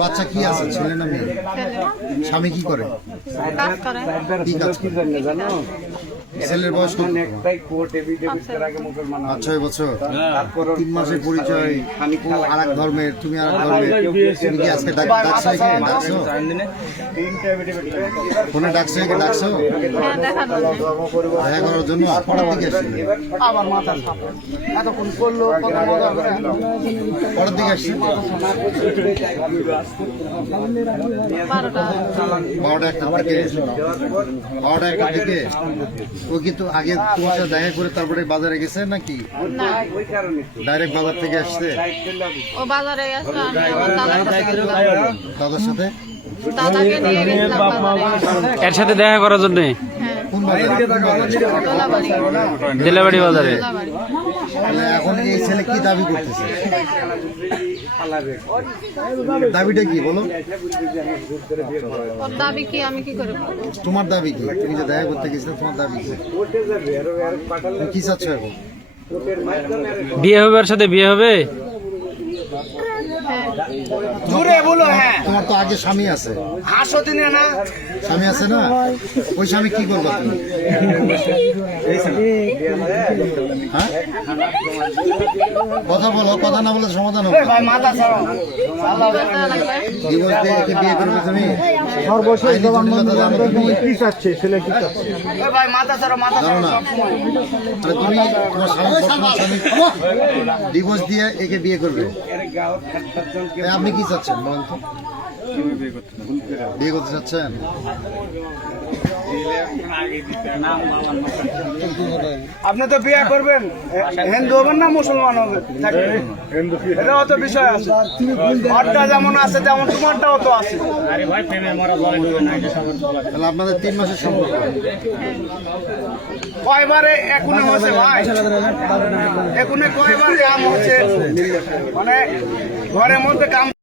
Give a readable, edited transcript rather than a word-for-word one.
বাচ্চা কি আছে, ছেলে না মেয়ে? স্বামী কি করে? কাজ করে। কি কাজ করে? ছেলের বয়স কত? 6 বছর। 3 মাসের পরিচয়, ও আরেক ধর্মের, তুমি আরেক ধর্মের। তুমি কি আজকে ডাকছো? এখানে ডাকছো? ফোনে ডাকছো? এখানে ডাকছো হ্যাঁ, দেখা করার জন্য? পড়ার দিকে আসছি, আবার মাথা সাফা এতক্ষণ করলো কত মজা করে পড়ার দিকে আসছি। 12টা 1টা দিকে, 12টা 1টা দিকে। ও কিন্তু আগে তোমার সাথে দেখা করে তারপরে বাজারে গেছে নাকি না, ডাইরেক্ট বাজার থেকে আসছে? ও বাজারে গেছে, আমি আমার দাদার সাথে গেলাম। দাদার সাথে? দাদাকে নিয়ে গেছিলাম বাজারে। এর সাথে দেখা করার জন্য হ্যাঁ, কোন বাজারে? দোলাবাড়ি। দিলাবাড়ি বাজারে। দোলাবাড়ি। তাহলে এখন এই ছেলে কি দাবি করতেছে? দাবিটা কি বলো? ওর দাবি কি, আমি কি করে বলবো? তোমার দাবি কি? তুমি যে দেখা করতে গেছিলে, তোমার দাবি কি? তুমি কি চাচ্ছ এখন? বিয়ে হবে, ওর সাথে বিয়ে হবে। হ্যাঁ, জুড়ে বলো হ্যাঁ তোমার তো আগে স্বামী আছে, হাসো দিনে না স্বামী আছে না? ওই স্বামী কি করবে তুমি? হ্যাঁ, কথা বলো, কথা না বলে সমাধান হবে। ভাই মাথা ছাড়ো দেওয়া লাগবে। ডিভোর্স দিয়ে একে বিয়ে করবে তুমি? সর্বশেষ আইনি জটিলতা জানো তুমি? কি চাচ্ছে ছেলে, কি চাচ্ছে? ভাই মাথা ছাড়ো মাথা জানো ছাড়ো না? তাহলে তুমি তোমার স্বামী, বর্তমান স্বামী ডিভোর্স দিয়ে একে বিয়ে করবে? তাই আপনি কি চাচ্ছেন বলেন তো? বিয়ে করতে চাচ্ছেন? আপনি তো বিয়ে করবেন, হিন্দু হবেন না মুসলমান হবেন? এটা অত বিষয় আছে, ওরটা যেমন আছে তেমন তোমারটাও তো আছে। তাহলে আপনাদের 3 মাসের সম্পর্ক। কয়বারে একুনে হয়েছে ভাই, একুনে কয়বার কাম হচ্ছে, মানে ঘরের মধ্যে কাম